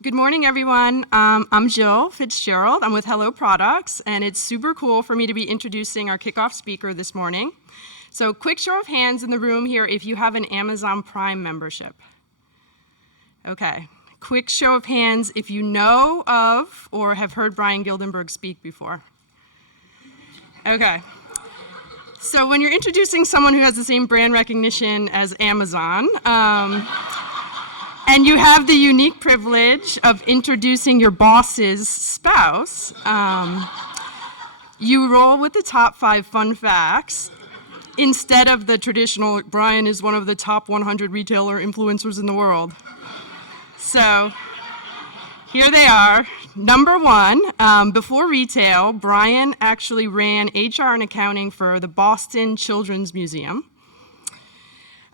Good morning, everyone. I'm Jill Fitzgerald. I'm with Hello Products, and it's super cool for me to be introducing our kickoff speaker this morning. So quick show of hands in the room here if you have an Amazon Prime membership. Okay. Quick show of hands if you know of or have heard Bryan Gildenberg speak before. Okay. So when you're introducing someone who has the same brand recognition as Amazon, and you have the unique privilege of introducing your boss's spouse, you roll with the top 5 fun facts instead of the traditional, Bryan is one of the top 100 retailer influencers in the world. So here they are. Number 1, before retail, Bryan actually ran HR and accounting for the Boston Children's Museum.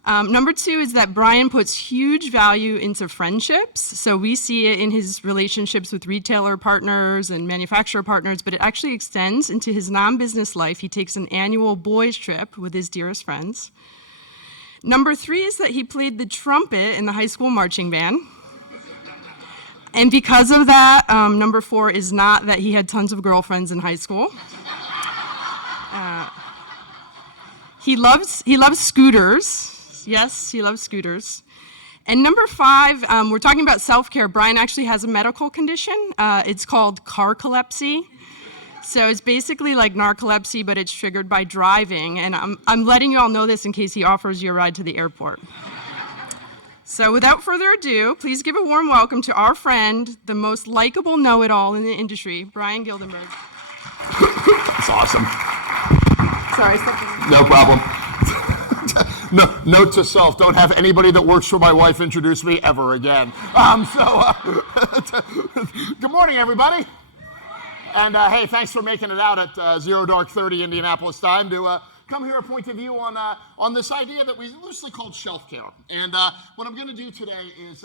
Number 2 is that Bryan puts huge value into friendships. So we see it in his relationships with retailer partners and manufacturer partners, but it actually extends into his non-business life. He takes an annual boys' trip with his dearest friends. Number 3 is that he played the trumpet in the high school marching band. And because of that, number 4 is not that he had tons of girlfriends in high school. He loves scooters. Yes, he loves scooters. And number 5, we're talking about self-care. Bryan actually has a medical condition. It's called carcolepsy. So it's basically like narcolepsy, but it's triggered by driving. And I'm letting you all know this in case he offers you a ride to the airport. So without further ado, please give a warm welcome to our friend, the most likable know-it-all in the industry, Bryan Gildenberg. That's awesome. Sorry, no problem. Note to self, don't have anybody that works for my wife introduce me ever again. Good morning, everybody. And hey, thanks for making it out at 0 dark 30 Indianapolis time to come hear a point of view on this idea that we loosely called self-care. And what I'm going to do today is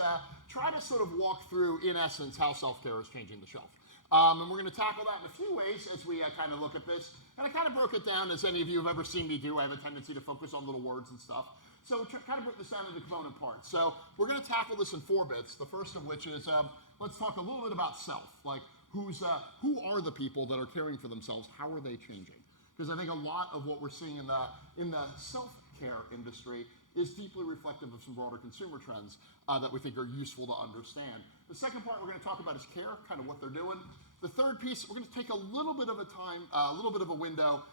try to sort of walk through, in essence, how self-care is changing the shelf. And we're going to tackle that in a few ways as we kind of look at this. And I kind of broke it down, as any of you have ever seen me do. I have a tendency to focus on little words and stuff. So kind of break this down into component parts. So we're going to tackle this in 4 bits, the first of which is let's talk a little bit about self. Like who are the people that are caring for themselves? How are they changing? Because I think a lot of what we're seeing in the self-care industry is deeply reflective of some broader consumer trends that we think are useful to understand. The second part we're going to talk about is care, kind of what they're doing. The third piece, we're going to take a little bit of a window.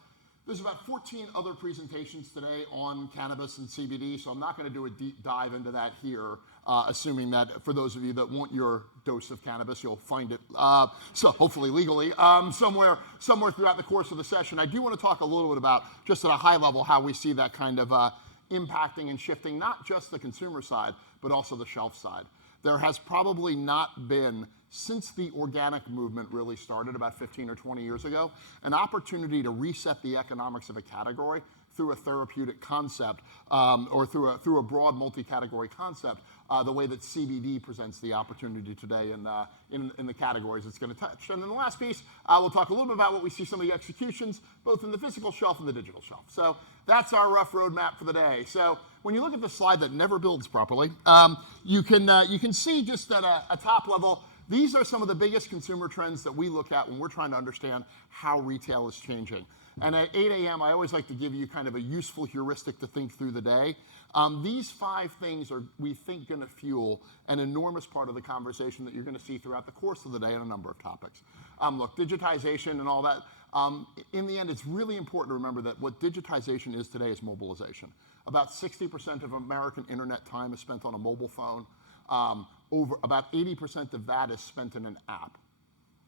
There's about 14 other presentations today on cannabis and CBD, so I'm not going to do a deep dive into that here, assuming that for those of you that want your dose of cannabis, you'll find it, so hopefully legally, somewhere throughout the course of the session. I do want to talk a little bit about, just at a high level, how we see that kind of impacting and shifting not just the consumer side, but also the shelf side. There has probably not been, since the organic movement really started about 15 or 20 years ago, an opportunity to reset the economics of a category through a therapeutic concept or through a broad multi-category concept, the way that CBD presents the opportunity today in the categories it's going to touch. And then the last piece, we'll talk a little bit about what we see some of the executions, both in the physical shelf and the digital shelf. So that's our rough roadmap for the day. So when you look at the slide that never builds properly, you can see just at a top level, these are some of the biggest consumer trends that we look at when we're trying to understand how retail is changing. And at 8 a.m., I always like to give you kind of a useful heuristic to think through the day. These 5 things are, we think, going to fuel an enormous part of the conversation that you're going to see throughout the course of the day on a number of topics. Look, digitization and all that, in the end, it's really important to remember that what digitization is today is mobilization. About 60% of American internet time is spent on a mobile phone. About 80% of that is spent in an app.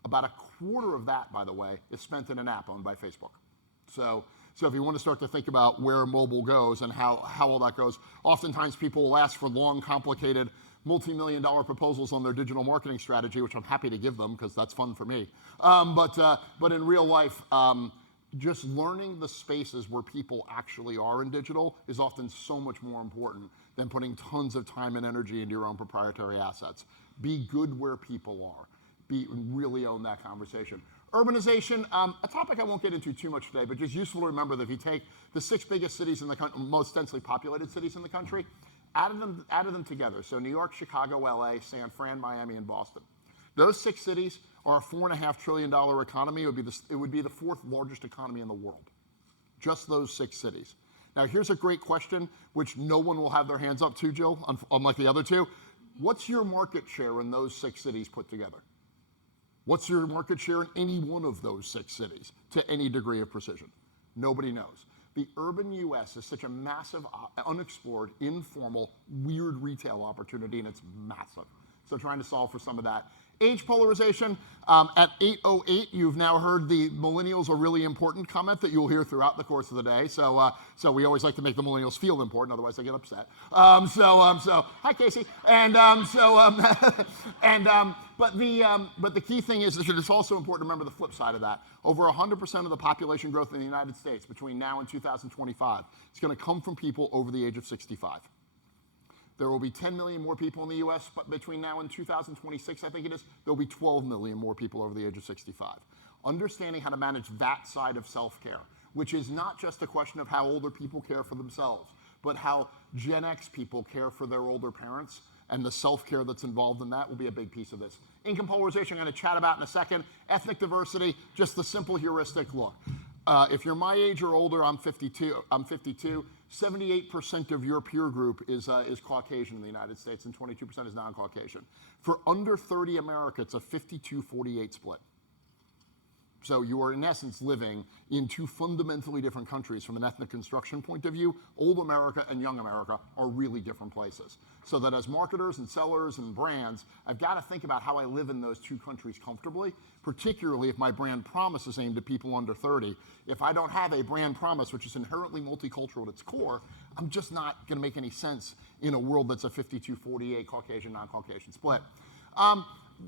About a quarter of that, by the way, is spent in an app owned by Facebook. So if you want to start to think about where mobile goes and how all that goes, oftentimes people will ask for long, complicated, multi-million-dollar proposals on their digital marketing strategy, which I'm happy to give them because that's fun for me. But in real life, just learning the spaces where people actually are in digital is often so much more important than putting tons of time and energy into your own proprietary assets. Be good where people are. Really own that conversation. Urbanization, a topic I won't get into too much today, but just useful to remember that if you take the 6 biggest cities in the country, most densely populated cities in the country, added them together. So New York, Chicago, LA, San Fran, Miami, and Boston. Those 6 cities are a $4.5 trillion economy. It would be the 4th largest economy in the world. Just those 6 cities. Now here's a great question, which no one will have their hands up to, Jill, unlike the other two. What's your market share in those 6 cities put together? What's your market share in any one of those 6 cities to any degree of precision? Nobody knows. The urban US is such a massive, unexplored, informal, weird retail opportunity, and it's massive. So trying to solve for some of that. Age polarization, at 8:08, you've now heard the millennials are really important comment that you'll hear throughout the course of the day. So we always like to make the millennials feel important, otherwise they get upset. Hi Casey. But the key thing is that it's also important to remember the flip side of that. Over 100% of the population growth in the United States between now and 2025 is going to come from people over the age of 65. There will be 10 million more people in the US, but between now and 2026, I think it is, there will be 12 million more people over the age of 65. Understanding how to manage that side of self-care, which is not just a question of how older people care for themselves, but how Gen X people care for their older parents, and the self-care that's involved in that will be a big piece of this. Income polarization, I'm going to chat about in a second. Ethnic diversity, just the simple heuristic look. If you're my age or older, I'm 52. 78% of your peer group is Caucasian in the United States, and 22% is non-Caucasian. For under 30 America, it's a 52-48 split. So you are, in essence, living in 2 fundamentally different countries from an ethnic construction point of view. Old America and young America are really different places. So that as marketers and sellers and brands, I've got to think about how I live in those 2 countries comfortably, particularly if my brand promise is aimed at people under 30. If I don't have a brand promise, which is inherently multicultural at its core, I'm just not going to make any sense in a world that's a 52-48 Caucasian, non-Caucasian split.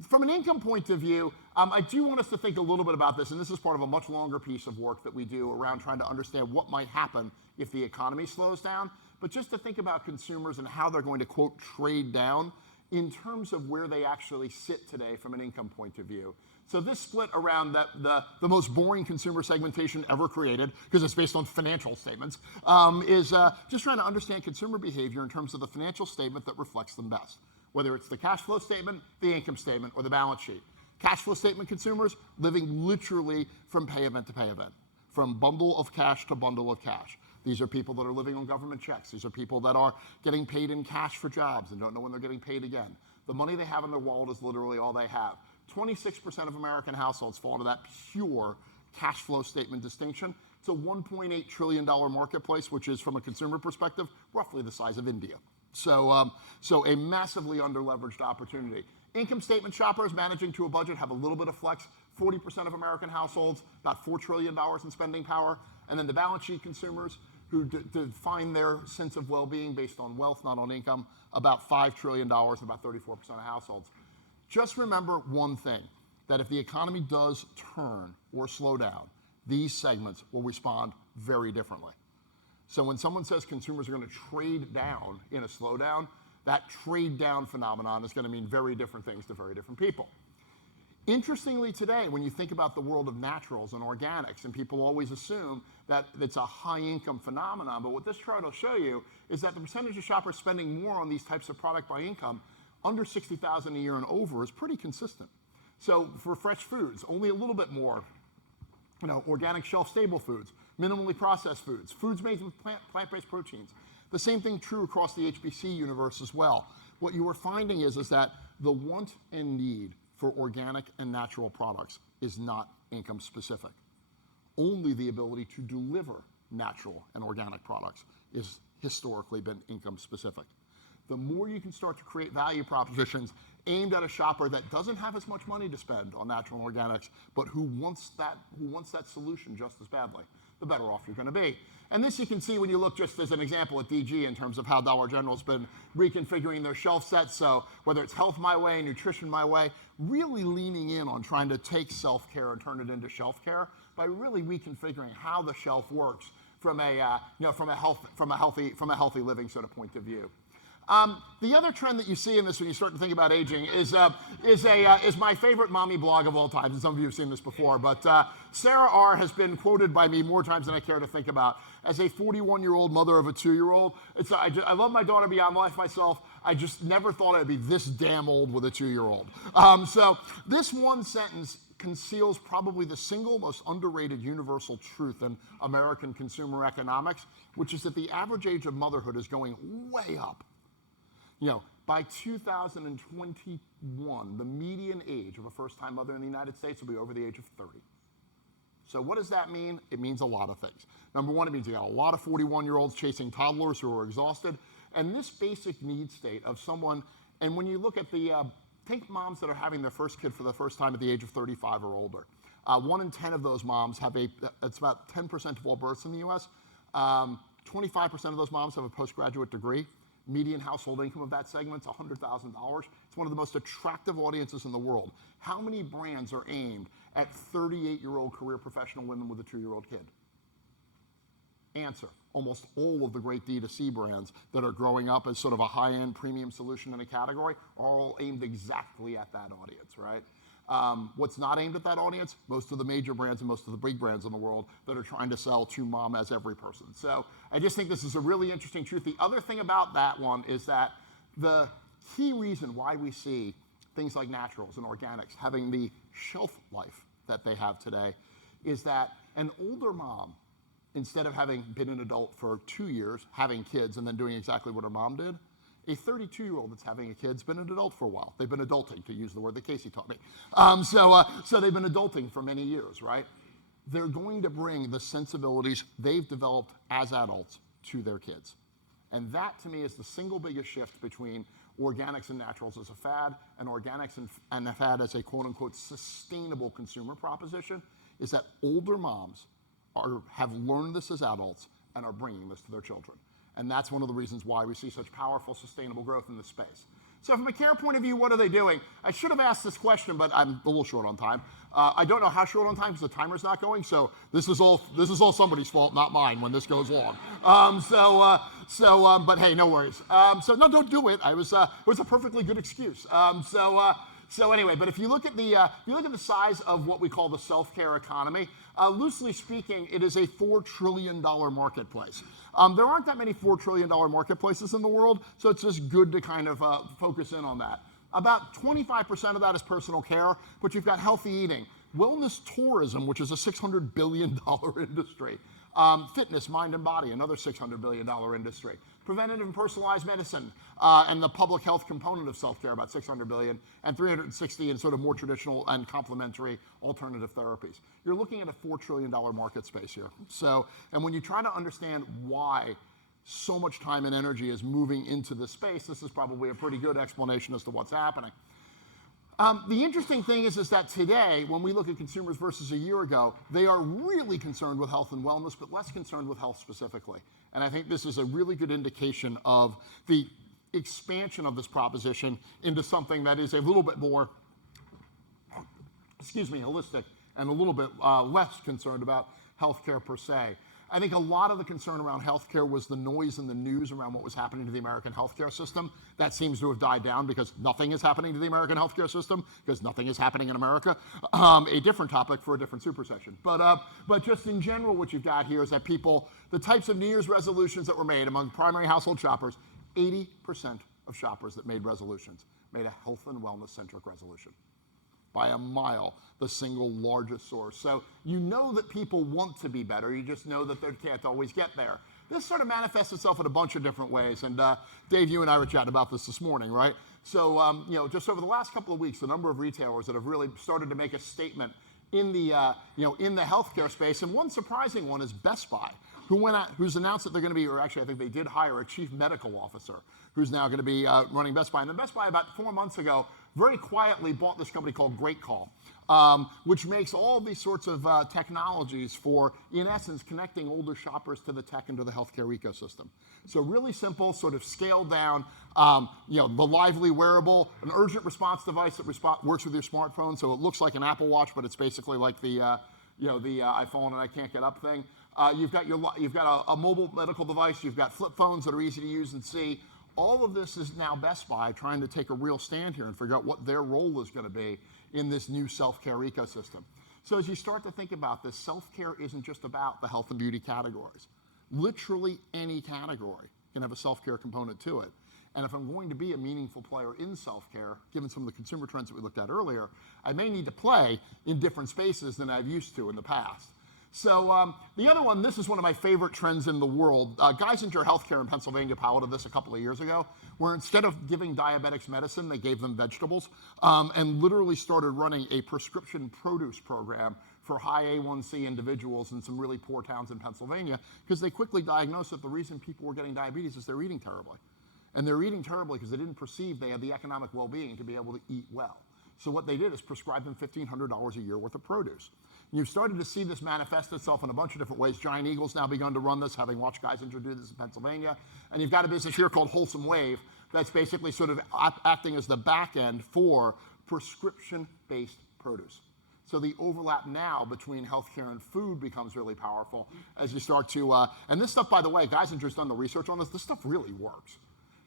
From an income point of view, I do want us to think a little bit about this, and this is part of a much longer piece of work that we do around trying to understand what might happen if the economy slows down, but just to think about consumers and how they're going to, quote, trade down in terms of where they actually sit today from an income point of view. So this split around the most boring consumer segmentation ever created, because it's based on financial statements, is just trying to understand consumer behavior in terms of the financial statement that reflects them best. Whether it's the cash flow statement, the income statement, or the balance sheet. Cash flow statement consumers living literally from pay event to pay event, from bundle of cash to bundle of cash. These are people that are living on government checks. These are people that are getting paid in cash for jobs and don't know when they're getting paid again. The money they have in their wallet is literally all they have. 26% of American households fall into that pure cash flow statement distinction. It's a $1.8 trillion marketplace, which is, from a consumer perspective, roughly the size of India. So a massively underleveraged opportunity. Income statement shoppers managing to a budget have a little bit of flex. 40% of American households, about $4 trillion in spending power. And then the balance sheet consumers who define their sense of well-being based on wealth, not on income, about $5 trillion, about 34% of households. Just remember one thing, that if the economy does turn or slow down, these segments will respond very differently. So when someone says consumers are going to trade down in a slowdown, that trade down phenomenon is going to mean very different things to very different people. Interestingly today, when you think about the world of naturals and organics, and people always assume that it's a high income phenomenon, but what this chart will show you is that the percentage of shoppers spending more on these types of product by income, under $60,000 a year and over, is pretty consistent. So for fresh foods, only a little bit more, organic shelf-stable foods, minimally processed foods, foods made with plant-based proteins. The same thing true across the HBC universe as well. What you are finding is that the want and need for organic and natural products is not income specific. Only the ability to deliver natural and organic products is historically been income specific. The more you can start to create value propositions aimed at a shopper that doesn't have as much money to spend on natural and organics, but who wants that solution just as badly, the better off you're going to be. And this you can see when you look just as an example at DG in terms of how Dollar General's been reconfiguring their shelf sets. So whether it's health my way, nutrition my way, really leaning in on trying to take self-care and turn it into shelf care by really reconfiguring how the shelf works from a healthy living sort of point of view. The other trend that you see in this when you start to think about aging is my favorite mommy blog of all time. And some of you have seen this before, but Sarah R. has been quoted by me more times than I care to think about. As a 41-year-old mother of a 2-year-old, I love my daughter beyond life myself. I just never thought I'd be this damn old with a 2-year-old. So this one sentence conceals probably the single most underrated universal truth in American consumer economics, which is that the average age of motherhood is going way up. By 2021, the median age of a first-time mother in the United States will be over the age of 30. So what does that mean? It means a lot of things. Number one, it means you got a lot of 41-year-olds chasing toddlers who are exhausted. And this basic need state of someone, and when you look at think moms that are having their first kid for the first time at the age of 35 or older. 1 in 10 of those moms have it's about 10% of all births in the US. 25% of those moms have a postgraduate degree. Median household income of that segment is $100,000. It's one of the most attractive audiences in the world. How many brands are aimed at 38-year-old career professional women with a 2-year-old kid? Answer. Almost all of the great D2C brands that are growing up as sort of a high-end premium solution in a category are all aimed exactly at that audience, right? What's not aimed at that audience? Most of the major brands and most of the big brands in the world that are trying to sell to mom as every person. So I just think this is a really interesting truth. The other thing about that one is that the key reason why we see things like naturals and organics having the shelf life that they have today is that an older mom, instead of having been an adult for 2 years, having kids, and then doing exactly what her mom did, a 32-year-old that's having a kid's been an adult for a while. They've been adulting, to use the word that Casey taught me. So they've been adulting for many years, right? They're going to bring the sensibilities they've developed as adults to their kids. And that, to me, is the single biggest shift between organics and naturals as a fad and organics and a fad as a quote-unquote sustainable consumer proposition, is that older moms have learned this as adults and are bringing this to their children. And that's one of the reasons why we see such powerful, sustainable growth in this space. So from a care point of view, what are they doing? I should have asked this question, but I'm a little short on time. I don't know how short on time because the timer's not going, so this is all somebody's fault, not mine, when this goes long. But hey, no worries. So no, don't do it. It was a perfectly good excuse. So anyway, but if you look at the size of what we call the self-care economy, loosely speaking, it is a $4 trillion marketplace. There aren't that many $4 trillion marketplaces in the world, so it's just good to kind of focus in on that. About 25% of that is personal care, but you've got healthy eating, wellness tourism, which is a $600 billion industry, fitness, mind and body, another $600 billion industry, preventative and personalized medicine, and the public health component of self-care, about $600 billion, and 360 in sort of more traditional and complementary alternative therapies. You're looking at a $4 trillion market space here. So, and when you try to understand why so much time and energy is moving into this space, this is probably a pretty good explanation as to what's happening. The interesting thing is that today, when we look at consumers versus a year ago, they are really concerned with health and wellness, but less concerned with health specifically. And I think this is a really good indication of the expansion of this proposition into something that is a little bit more, holistic and a little bit less concerned about healthcare per se. I think a lot of the concern around healthcare was the noise in the news around what was happening to the American healthcare system. That seems to have died down because nothing is happening to the American healthcare system because nothing is happening in America. A different topic for a different super session. But just in general, what you've got here is that the types of New Year's resolutions that were made among primary household shoppers, 80% of shoppers that made resolutions made a health and wellness-centric resolution. By a mile, the single largest source. So you know that people want to be better, you just know that they can't always get there. This sort of manifests itself in a bunch of different ways, and Dave, you and I were chatting about this morning, right? So, just over the last couple of weeks, the number of retailers that have really started to make a statement in the healthcare space, and one surprising one is Best Buy, who's announced that they're going to be, or actually I think they did hire a chief medical officer who's now going to be running Best Buy. And then Best Buy, about 4 months ago, very quietly bought this company called Great Call, which makes all these sorts of technologies for, in essence, connecting older shoppers to the tech and to the healthcare ecosystem. So really simple, sort of scaled down, the lively wearable, an urgent response device that works with your smartphone, so it looks like an Apple Watch, but it's basically like the iPhone and I can't get up thing. You've got a mobile medical device. You've got flip phones that are easy to use and see. All of this is now Best Buy trying to take a real stand here and figure out what their role is going to be in this new self-care ecosystem. So as you start to think about this, self-care isn't just about the health and beauty categories. Literally any category can have a self-care component to it. And if I'm going to be a meaningful player in self-care, given some of the consumer trends that we looked at earlier, I may need to play in different spaces than I've used to in the past. So the other one, this is one of my favorite trends in the world. Geisinger Healthcare in Pennsylvania piloted this a couple of years ago, where instead of giving diabetics medicine, they gave them vegetables, and literally started running a prescription produce program for high A1C individuals in some really poor towns in Pennsylvania, because they quickly diagnosed that the reason people were getting diabetes is they're eating terribly. And they're eating terribly because they didn't perceive they had the economic well-being to be able to eat well. So what they did is prescribe them $1,500 a year worth of produce. And you've started to see this manifest itself in a bunch of different ways. Giant Eagle's now begun to run this, having watched Geisinger do this in Pennsylvania. And you've got a business here called Wholesome Wave that's basically sort of acting as the back end for prescription-based produce. So the overlap now between healthcare and food becomes really powerful as you start to, and this stuff, by the way, Geisinger's done the research on this. This stuff really works.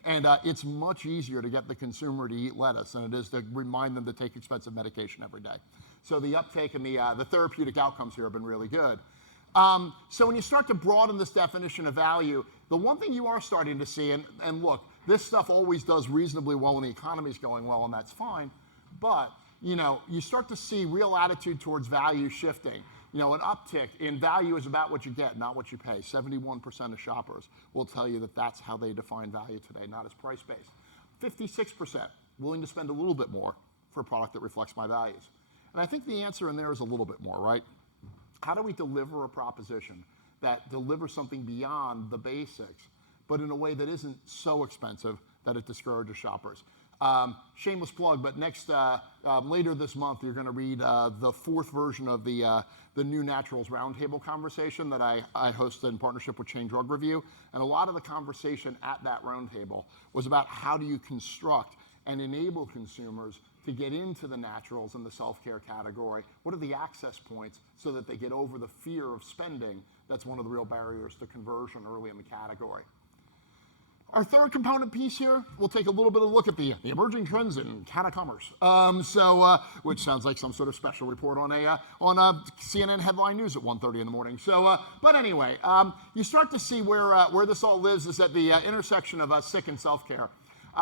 And it's much easier to get the consumer to eat lettuce than it is to remind them to take expensive medication every day. So the uptake and the therapeutic outcomes here have been really good. So when you start to broaden this definition of value, the one thing you are starting to see, and look, this stuff always does reasonably well when the economy's going well, and that's fine, but you start to see real attitude towards value shifting. An uptick in value is about what you get, not what you pay. 71% of shoppers will tell you that that's how they define value today, not as price-based. 56% willing to spend a little bit more for a product that reflects my values. And I think the answer in there is a little bit more, right? How do we deliver a proposition that delivers something beyond the basics, but in a way that isn't so expensive that it discourages shoppers? Shameless plug, but later this month, you're going to read the 4th version of the new Naturals Roundtable conversation that I hosted in partnership with Chain Drug Review. And a lot of the conversation at that roundtable was about how do you construct and enable consumers to get into the naturals and the self-care category. What are the access points so that they get over the fear of spending? That's one of the real barriers to conversion early in the category. Our third component piece here, we'll take a little bit of a look at the emerging trends in commerce. Which sounds like some sort of special report on a CNN headline news at 1:30 in the morning. But anyway, you start to see where this all lives is at the intersection of sick and self-care.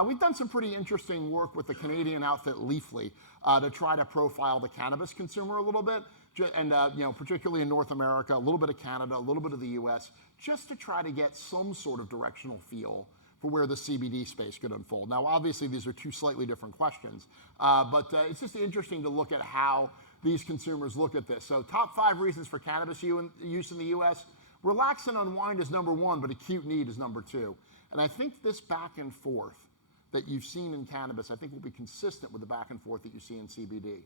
We've done some pretty interesting work with the Canadian outfit Leafly to try to profile the cannabis consumer a little bit, and particularly in North America, a little bit of Canada, a little bit of the U.S., just to try to get some sort of directional feel for where the CBD space could unfold. Now, obviously, these are two slightly different questions, but it's just interesting to look at how these consumers look at this. So top 5 reasons for cannabis use in the U.S. Relax and unwind is number 1, but acute need is number 2. And I think this back and forth that you've seen in cannabis, I think will be consistent with the back and forth that you see in CBD.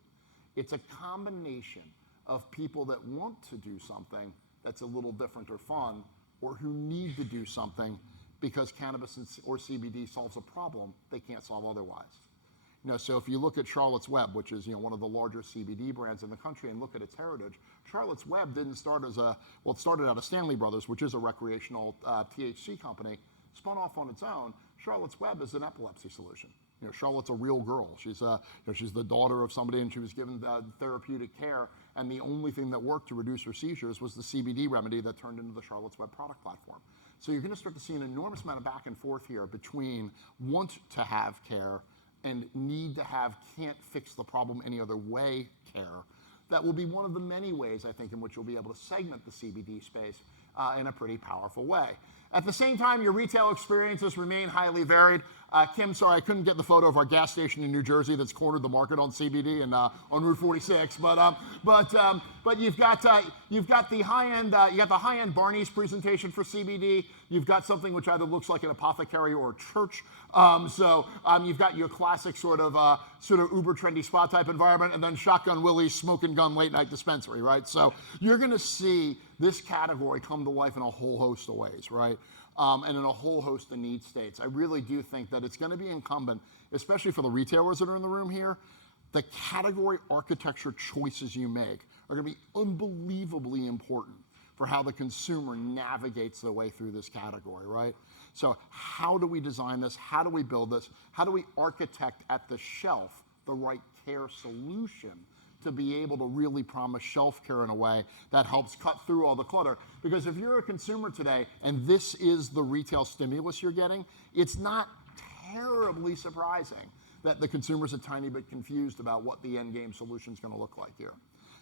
It's a combination of people that want to do something that's a little different or fun, or who need to do something because cannabis or CBD solves a problem they can't solve otherwise. So if you look at Charlotte's Web, which is one of the larger CBD brands in the country, and look at its heritage, Charlotte's Web didn't start as it started out as Stanley Brothers, which is a recreational THC company, spun off on its own. Charlotte's Web is an epilepsy solution. Charlotte's a real girl. She's she's the daughter of somebody, and she was given therapeutic care, and the only thing that worked to reduce her seizures was the CBD remedy that turned into the Charlotte's Web product platform. So you're going to start to see an enormous amount of back and forth here between want to have care and need to have can't fix the problem any other way care. That will be one of the many ways, I think, in which you'll be able to segment the CBD space in a pretty powerful way. At the same time, your retail experiences remain highly varied. Kim, sorry, I couldn't get the photo of our gas station in New Jersey that's cornered the market on CBD and on Route 46. But you've got the high-end Barney's presentation for CBD. You've got something which either looks like an apothecary or a church. You've got your classic sort of uber trendy spa type environment, and then Shotgun Willie's smoking gun late night dispensary, right? So you're going to see this category come to life in a whole host of ways, right? And in a whole host of need states. I really do think that it's going to be incumbent, especially for the retailers that are in the room here, the category architecture choices you make are going to be unbelievably important for how the consumer navigates their way through this category, right? So how do we design this? How do we build this? How do we architect at the shelf the right care solution to be able to really promise shelf care in a way that helps cut through all the clutter? Because if you're a consumer today and this is the retail stimulus you're getting, it's not terribly surprising that the consumer's a tiny bit confused about what the end game solution is going to look like here.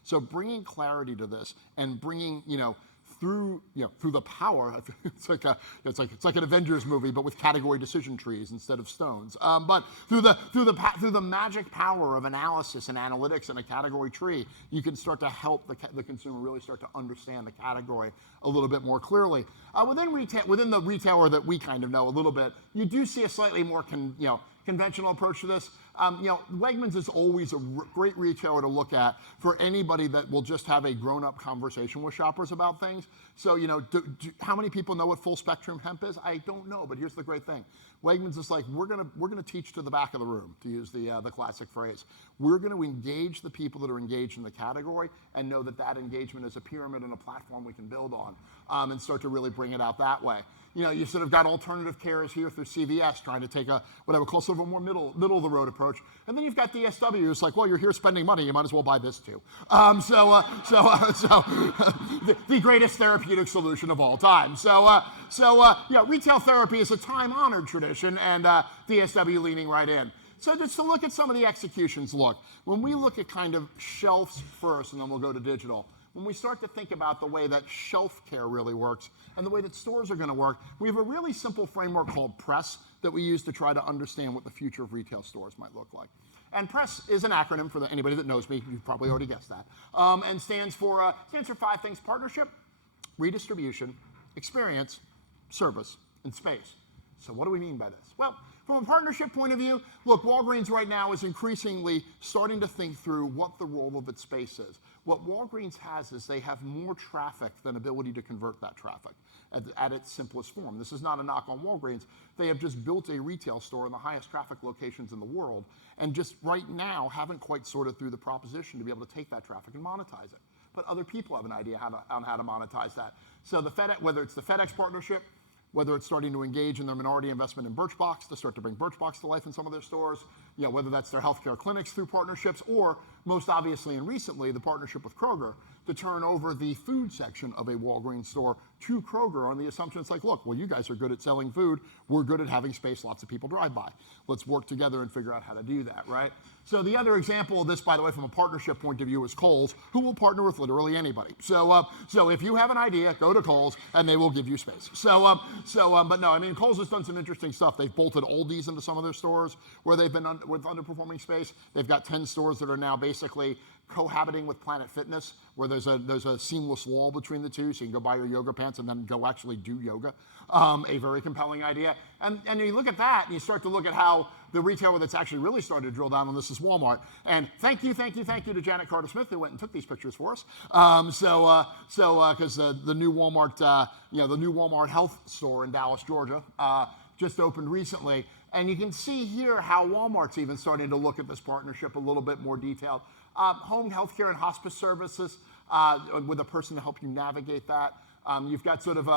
So bringing clarity to this and bringing, through the power, it's like an Avengers movie, but with category decision trees instead of stones. But through the magic power of analysis and analytics and a category tree, you can start to help the consumer really start to understand the category a little bit more clearly. Within the retailer that we kind of know a little bit, you do see a slightly more conventional approach to this. Wegmans is always a great retailer to look at for anybody that will just have a grown-up conversation with shoppers about things. So, how many people know what full spectrum hemp is? I don't know, but here's the great thing. Wegmans is like, we're gonna teach to the back of the room, to use the classic phrase. We're gonna engage the people that are engaged in the category and know that engagement is a pyramid and a platform we can build on, and start to really bring it out that way. You sort of got alternative cares here through CVS trying to take what I would call sort of a more middle of the road approach. And then you've got DSW who's like, well, you're here spending money, you might as well buy this too. The greatest therapeutic solution of all time. Retail therapy is a time-honored tradition, and DSW leaning right in. So just to look at some of the executions, when we look at kind of shelves first, and then we'll go to digital, when we start to think about the way that shelf care really works and the way that stores are going to work, we have a really simple framework called PRESS that we use to try to understand what the future of retail stores might look like. And PRESS is an acronym for anybody that knows me. You've probably already guessed that. And stands for 5 things: partnership, redistribution, experience, service, and space. So what do we mean by this? Well, from a partnership point of view, Walgreens right now is increasingly starting to think through what the role of its space is. What Walgreens has is they have more traffic than ability to convert that traffic at its simplest form. This is not a knock on Walgreens. They have just built a retail store in the highest traffic locations in the world, and just right now haven't quite sorted through the proposition to be able to take that traffic and monetize it. But other people have an idea on how to monetize that. So whether it's the FedEx partnership, whether it's starting to engage in their minority investment in Birchbox to start to bring Birchbox to life in some of their stores, whether that's their healthcare clinics through partnerships, or most obviously and recently the partnership with Kroger to turn over the food section of a Walgreens store to Kroger on the assumption it's like, look, well, you guys are good at selling food. We're good at having space lots of people drive by. Let's work together and figure out how to do that, right? So the other example of this, by the way, from a partnership point of view is Kohl's, who will partner with literally anybody. So if you have an idea, go to Kohl's and they will give you space. But no, I mean, Kohl's has done some interesting stuff. They've bolted Aldi's into some of their stores where they've been with underperforming space. They've got 10 stores that are now basically cohabiting with Planet Fitness, where there's a seamless wall between the two, so you can go buy your yoga pants and then go actually do yoga. A very compelling idea. And you look at that and you start to look at how the retailer that's actually really started to drill down on this is Walmart. And thank you to Janet Carter-Smith who went and took these pictures for us. Because the new Walmart, the new Walmart Health store in Dallas, Georgia, just opened recently. And you can see here how Walmart's even starting to look at this partnership a little bit more detailed. Home healthcare and hospice services with a person to help you navigate that. You've got sort of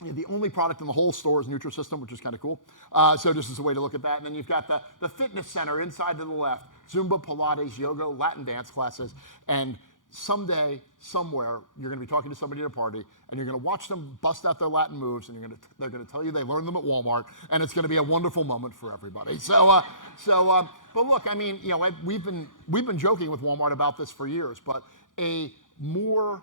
the only product in the whole store is Nutrisystem, which is kind of cool. So just as a way to look at that. And then you've got the fitness center inside to the left, Zumba, Pilates, yoga, Latin dance classes. And someday, somewhere, you're going to be talking to somebody at a party, and you're going to watch them bust out their Latin moves, and they're going to tell you they learned them at Walmart, and it's going to be a wonderful moment for everybody. But look, I mean, we've been joking with Walmart about this for years, but a more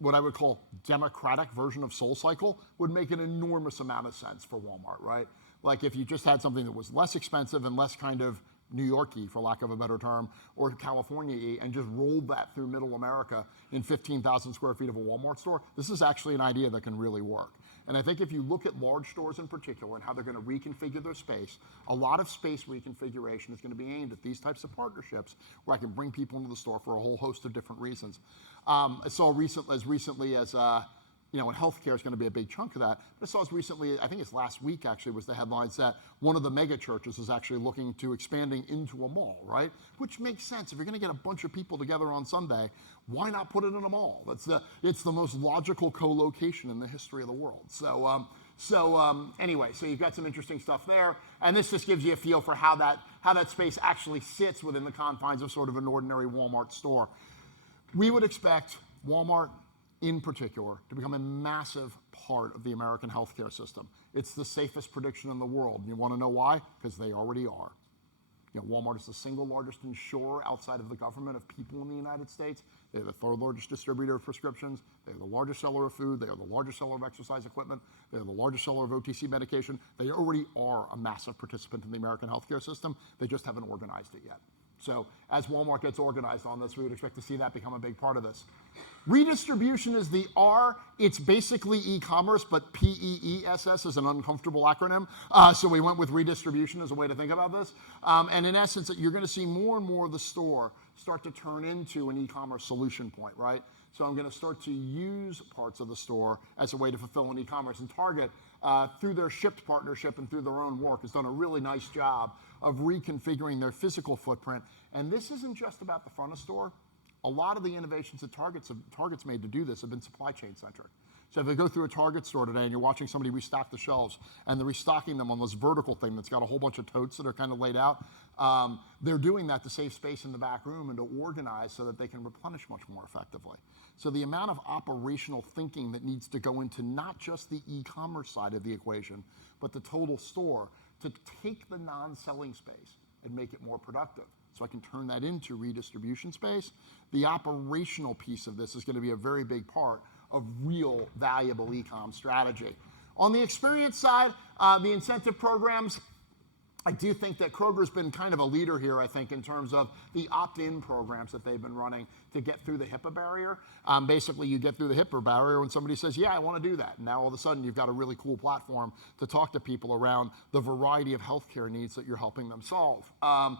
what I would call democratic version of SoulCycle would make an enormous amount of sense for Walmart, right? Like if you just had something that was less expensive and less kind of New York-y, for lack of a better term, or California-y, and just rolled that through middle America in 15,000 square feet of a Walmart store, this is actually an idea that can really work. And I think if you look at large stores in particular and how they're going to reconfigure their space, a lot of space reconfiguration is going to be aimed at these types of partnerships where I can bring people into the store for a whole host of different reasons. I saw as recently as and healthcare is going to be a big chunk of that. But I saw recently, I think it's last week actually, was the headlines that one of the mega churches is actually looking to expanding into a mall, right? Which makes sense. If you're going to get a bunch of people together on Sunday, why not put it in a mall? It's the most logical co-location in the history of the world. Anyway, so you've got some interesting stuff there, and this just gives you a feel for how that space actually sits within the confines of sort of an ordinary Walmart store. We would expect Walmart in particular to become a massive part of the American healthcare system. It's the safest prediction in the world. You want to know why? Because they already are. Walmart is the single largest insurer outside of the government of people in the United States. They're the third largest distributor of prescriptions. They're the largest seller of food. They are the largest seller of exercise equipment. They're the largest seller of OTC medication. They already are a massive participant in the American healthcare system. They just haven't organized it yet. So as Walmart gets organized on this, we would expect to see that become a big part of this. Redistribution is the R. It's basically e-commerce, but PEESS is an uncomfortable acronym. So we went with redistribution as a way to think about this. And in essence, you're going to see more and more of the store start to turn into an e-commerce solution point, right? So I'm going to start to use parts of the store as a way to fulfill an e-commerce. And Target, through their Shipt partnership and through their own work, has done a really nice job of reconfiguring their physical footprint. And this isn't just about the front of store. A lot of the innovations that Target's made to do this have been supply chain centric. So if you go through a Target store today and you're watching somebody restock the shelves and they're restocking them on this vertical thing that's got a whole bunch of totes that are kind of laid out, they're doing that to save space in the back room and to organize so that they can replenish much more effectively. So the amount of operational thinking that needs to go into not just the e-commerce side of the equation, but the total store to take the non-selling space and make it more productive. So I can turn that into redistribution space. The operational piece of this is going to be a very big part of real valuable e-com strategy. On the experience side, the incentive programs, I do think that Kroger's been kind of a leader here, I think, in terms of the opt-in programs that they've been running to get through the HIPAA barrier. Basically, you get through the HIPAA barrier when somebody says, yeah, I want to do that. And now all of a sudden, you've got a really cool platform to talk to people around the variety of healthcare needs that you're helping them solve. And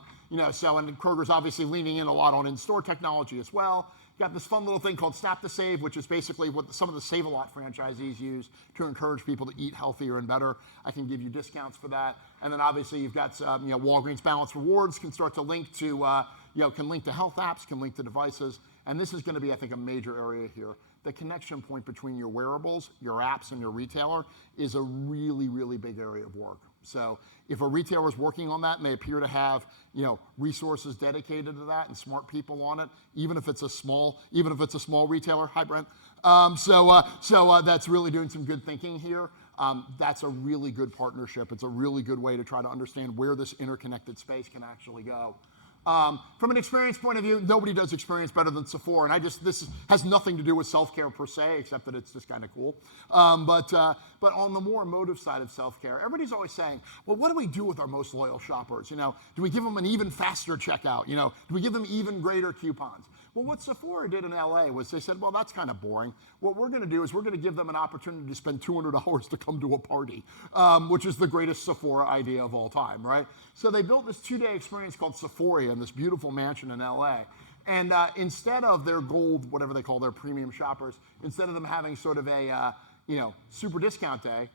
Kroger's obviously leaning in a lot on in-store technology as well. Got this fun little thing called Snap to Save, which is basically what some of the Save-A-Lot franchisees use to encourage people to eat healthier and better. I can give you discounts for that. And then obviously you've got Walgreens Balance Rewards can start to link to can link to health apps, can link to devices. And this is going to be, I think, a major area here. The connection point between your wearables, your apps, and your retailer is a really, really big area of work. So if a retailer is working on that and they appear to have resources dedicated to that and smart people on it, even if it's a small retailer, hi Brent. That's really doing some good thinking here. That's a really good partnership. It's a really good way to try to understand where this interconnected space can actually go. From an experience point of view, nobody does experience better than Sephora, and this has nothing to do with self-care per se, except that it's just kind of cool. But on the more emotive side of self-care, everybody's always saying, well, what do we do with our most loyal shoppers? Do we give them an even faster checkout? Do we give them even greater coupons? Well, what Sephora did in LA was they said, well, that's kind of boring. What we're going to do is we're going to give them an opportunity to spend $200 to come to a party, which is the greatest Sephora idea of all time, right? So they built this 2-day experience called Sephora in this beautiful mansion in LA. And instead of their gold, whatever they call their premium shoppers, instead of them having sort of a super discount day,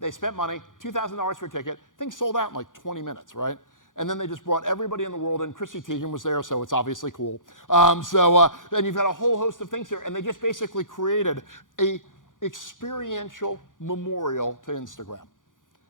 they spent money, $2,000 for a ticket. Things sold out in like 20 minutes, right? And then they just brought everybody in the world in. Chrissy Teigen was there, so it's obviously cool. Then you've got a whole host of things here, and they just basically created a experiential memorial to Instagram.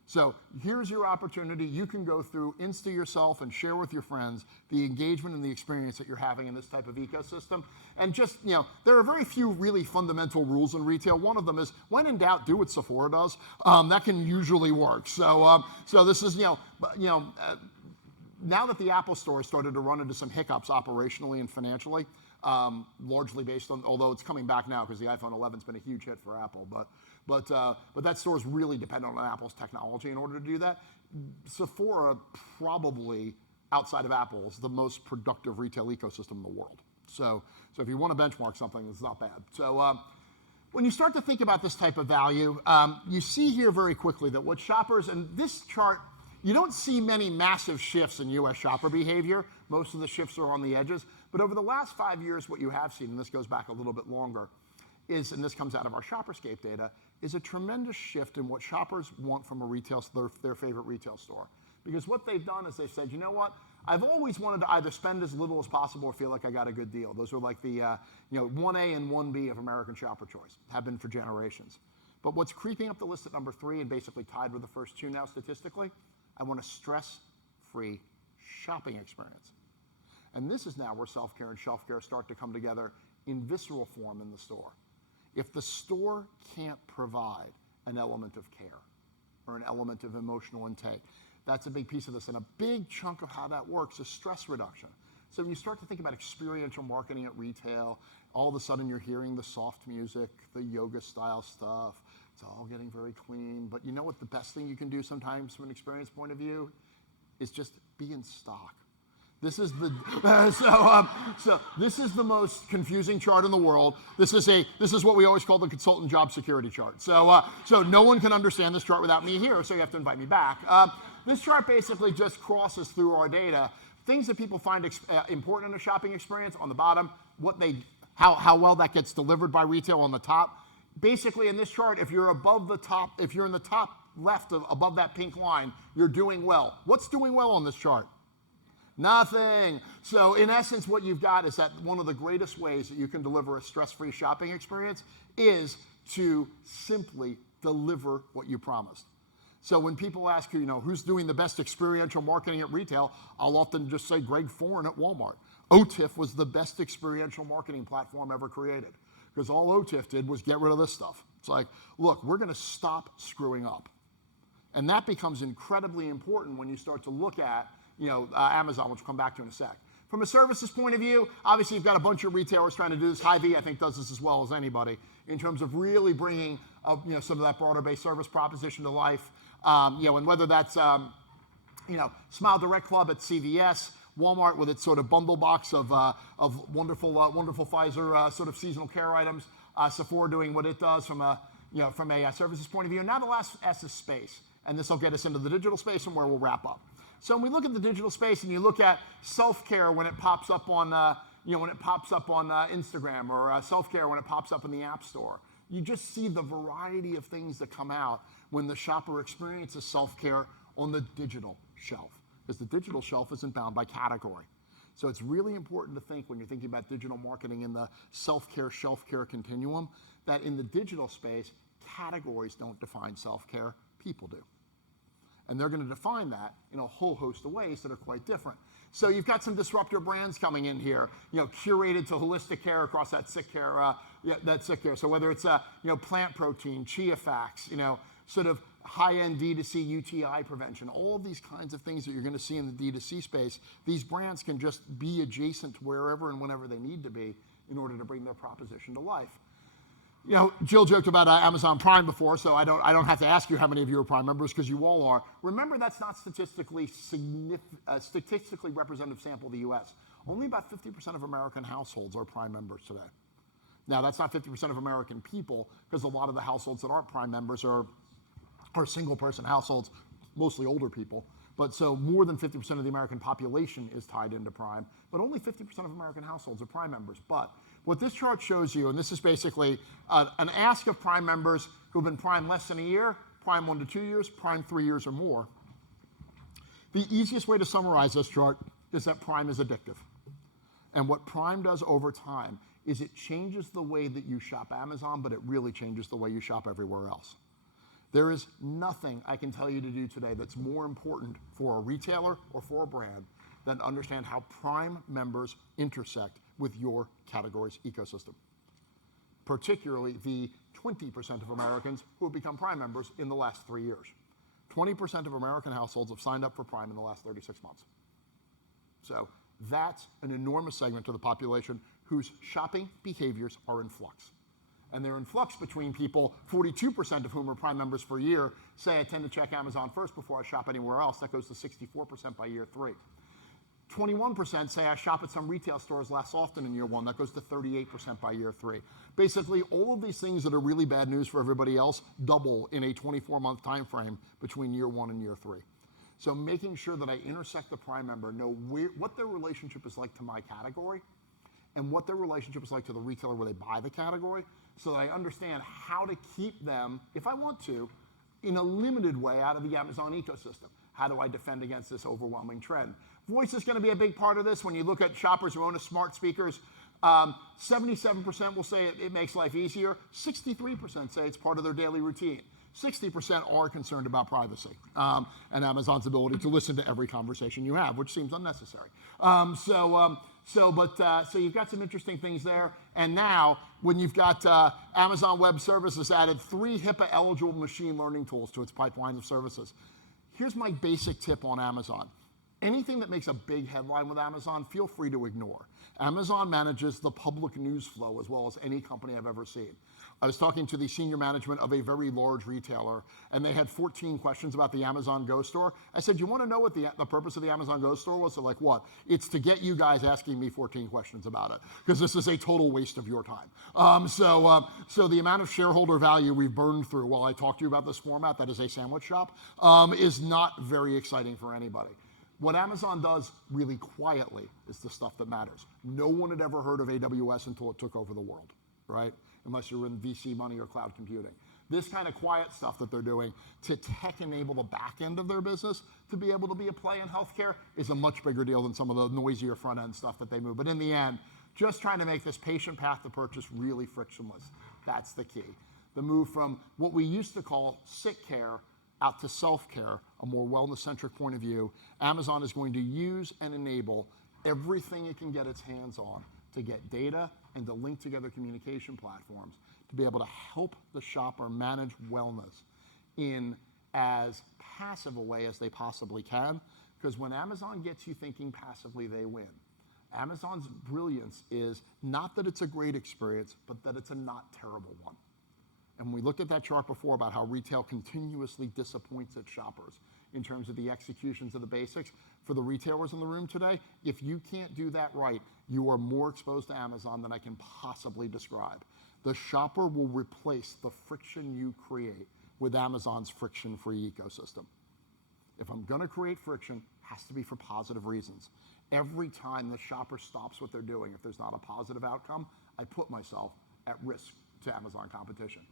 So here's your opportunity. You can go through Insta yourself and share with your friends the engagement and the experience that you're having in this type of ecosystem. And just, there are very few really fundamental rules in retail. One of them is, when in doubt, do what Sephora does. That can usually work. So this is, now that the Apple Store has started to run into some hiccups operationally and financially, largely based on, although it's coming back now because the iPhone 11's been a huge hit for Apple, but that store is really dependent on Apple's technology in order to do that. Sephora probably, outside of Apple, is the most productive retail ecosystem in the world. So if you want to benchmark something, it's not bad. So when you start to think about this type of value, you see here very quickly that what shoppers, and this chart, you don't see many massive shifts in U.S. shopper behavior. Most of the shifts are on the edges. But over the last 5 years, what you have seen, and this goes back a little bit longer, is, and this comes out of our Shopperscape data, is a tremendous shift in what shoppers want from a retail, their favorite retail store. Because what they've done is they've said, you know what, I've always wanted to either spend as little as possible or feel like I got a good deal. Those are like the 1A and 1B of American shopper choice, have been for generations. But what's creeping up the list at number 3 and basically tied with the first 2 now statistically, I want a stress-free shopping experience. And this is now where self-care and shelf-care start to come together in visceral form in the store. If the store can't provide an element of care or an element of emotional intake, that's a big piece of this. And a big chunk of how that works is stress reduction. So when you start to think about experiential marketing at retail, all of a sudden you're hearing the soft music, the yoga style stuff. It's all getting very clean. But you know what the best thing you can do sometimes from an experience point of view is just be in stock. This is the so this is the most confusing chart in the world. This is what we always call the consultant job security chart. So no one can understand this chart without me here. So you have to invite me back. This chart basically just crosses through our data things that people find important in a shopping experience on the bottom. How well that gets delivered by retail on the top. Basically, in this chart, if you're above the top, if you're in the top left above that pink line, you're doing well. What's doing well on this chart? Nothing. So in essence, what you've got is that one of the greatest ways that you can deliver a stress-free shopping experience is to simply deliver what you promised. So when people ask you, who's doing the best experiential marketing at retail, I'll often just say Greg Foran at Walmart. OTIF was the best experiential marketing platform ever created because all OTIF did was get rid of this stuff. It's like, look, we're going to stop screwing up. And that becomes incredibly important when you start to look at Amazon, which we'll come back to in a sec. From a services point of view, obviously you've got a bunch of retailers trying to do this. Hy-Vee, I think, does this as well as anybody in terms of really bringing some of that broader-based service proposition to life. And whether that's Smile Direct Club at CVS, Walmart with its sort of bundle box of wonderful Pfizer sort of seasonal care items, Sephora doing what it does from a services point of view. And now the last S is space, and this will get us into the digital space and where we'll wrap up. So when we look at the digital space and you look at self-care when it pops up on, Instagram or self-care when it pops up in the App Store, you just see the variety of things that come out when the shopper experiences self-care on the digital shelf, because the digital shelf isn't bound by category. So it's really important to think when you're thinking about digital marketing in the self-care, shelf-care continuum, that in the digital space, categories don't define self-care, people do. And they're going to define that in a whole host of ways that are quite different. So you've got some disruptor brands coming in here, curated to holistic care across that sick care. So whether it's plant protein, chia facts, sort of high-end D2C UTI prevention, all of these kinds of things that you're going to see in the D2C space, these brands can just be adjacent to wherever and whenever they need to be in order to bring their proposition to life. Jill joked about Amazon Prime before, so I don't have to ask you how many of you are Prime members because you all are. Remember, that's not statistically representative sample of the U.S. Only about 50% of American households are Prime members today. Now, that's not 50% of American people because a lot of the households that aren't Prime members are single-person households, mostly older people. But so more than 50% of the American population is tied into Prime, but only 50% of American households are Prime members. But what this chart shows you, and this is basically an ask of Prime members who've been Prime less than a year, Prime 1 to 2 years, Prime 3 years or more. The easiest way to summarize this chart is that Prime is addictive. And what Prime does over time is it changes the way that you shop Amazon, but it really changes the way you shop everywhere else. There is nothing I can tell you to do today that's more important for a retailer or for a brand than to understand how Prime members intersect with your category's ecosystem, particularly the 20% of Americans who have become Prime members in the last 3 years. 20% of American households have signed up for Prime in the last 36 months. So that's an enormous segment of the population whose shopping behaviors are in flux. And they're in flux between people, 42% of whom are Prime members for a year, say I tend to check Amazon first before I shop anywhere else. That goes to 64% by year 3. 21% say I shop at some retail stores less often in year 1. That goes to 38% by year 3. Basically, all of these things that are really bad news for everybody else double in a 24-month time frame between year 1 and year 3. So making sure that I intersect the Prime member, know what their relationship is like to my category, and what their relationship is like to the retailer where they buy the category, so that I understand how to keep them, if I want to, in a limited way out of the Amazon ecosystem. How do I defend against this overwhelming trend? Voice is going to be a big part of this. When you look at shoppers who own a smart speakers, 77% will say it makes life easier. 63% say it's part of their daily routine. 60% are concerned about privacy and Amazon's ability to listen to every conversation you have, which seems unnecessary. So you've got some interesting things there. And now, when you've got Amazon Web Services added 3 HIPAA-eligible machine learning tools to its pipeline of services. Here's my basic tip on Amazon. Anything that makes a big headline with Amazon, feel free to ignore. Amazon manages the public news flow as well as any company I've ever seen. I was talking to the senior management of a very large retailer, and they had 14 questions about the Amazon Go store. I said, you want to know what the purpose of the Amazon Go store was? They're like, what? It's to get you guys asking me 14 questions about it, because this is a total waste of your time. So the amount of shareholder value we've burned through while I talk to you about this format, that is a sandwich shop, is not very exciting for anybody. What Amazon does really quietly is the stuff that matters. No one had ever heard of AWS until it took over the world, right? Unless you're in VC money or cloud computing. This kind of quiet stuff that they're doing to tech enable the back end of their business to be able to be a play in healthcare is a much bigger deal than some of the noisier front end stuff that they move. But in the end, just trying to make this patient path to purchase really frictionless. That's the key. The move from what we used to call sick care out to self-care, a more wellness-centric point of view. Amazon is going to use and enable everything it can get its hands on to get data and to link together communication platforms to be able to help the shopper manage wellness in as passive a way as they possibly can. Because when Amazon gets you thinking passively, they win. Amazon's brilliance is not that it's a great experience, but that it's a not terrible one. And we looked at that chart before about how retail continuously disappoints its shoppers in terms of the executions of the basics. For the retailers in the room today, if you can't do that right, you are more exposed to Amazon than I can possibly describe. The shopper will replace the friction you create with Amazon's friction-free ecosystem. If I'm going to create friction, it has to be for positive reasons. Every time the shopper stops what they're doing, if there's not a positive outcome, I put myself at risk to Amazon competition.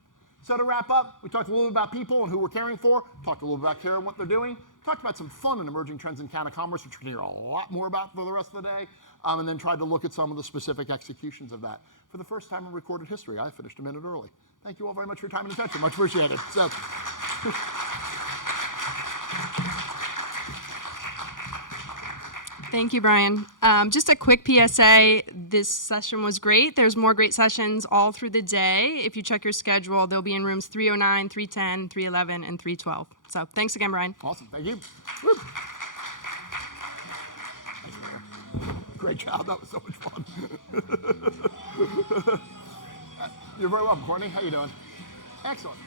So to wrap up, we talked a little bit about people and who we're caring for, talked a little bit about care and what they're doing, talked about some fun and emerging trends in Canada commerce, which we're going to hear a lot more about for the rest of the day, and then tried to look at some of the specific executions of that. For the first time in recorded history, I finished a minute early. Thank you all very much for your time and attention. Much appreciated. So. Thank you, Bryan. Just a quick PSA. This session was great. There's more great sessions all through the day. If you check your schedule, they'll be in rooms 309, 310, 311, and 312. So thanks again, Bryan. Awesome. Thank you. Woo. Thanks, Mayor. Great job. That was so much fun. You're very welcome, Courtney. How you doing? Excellent.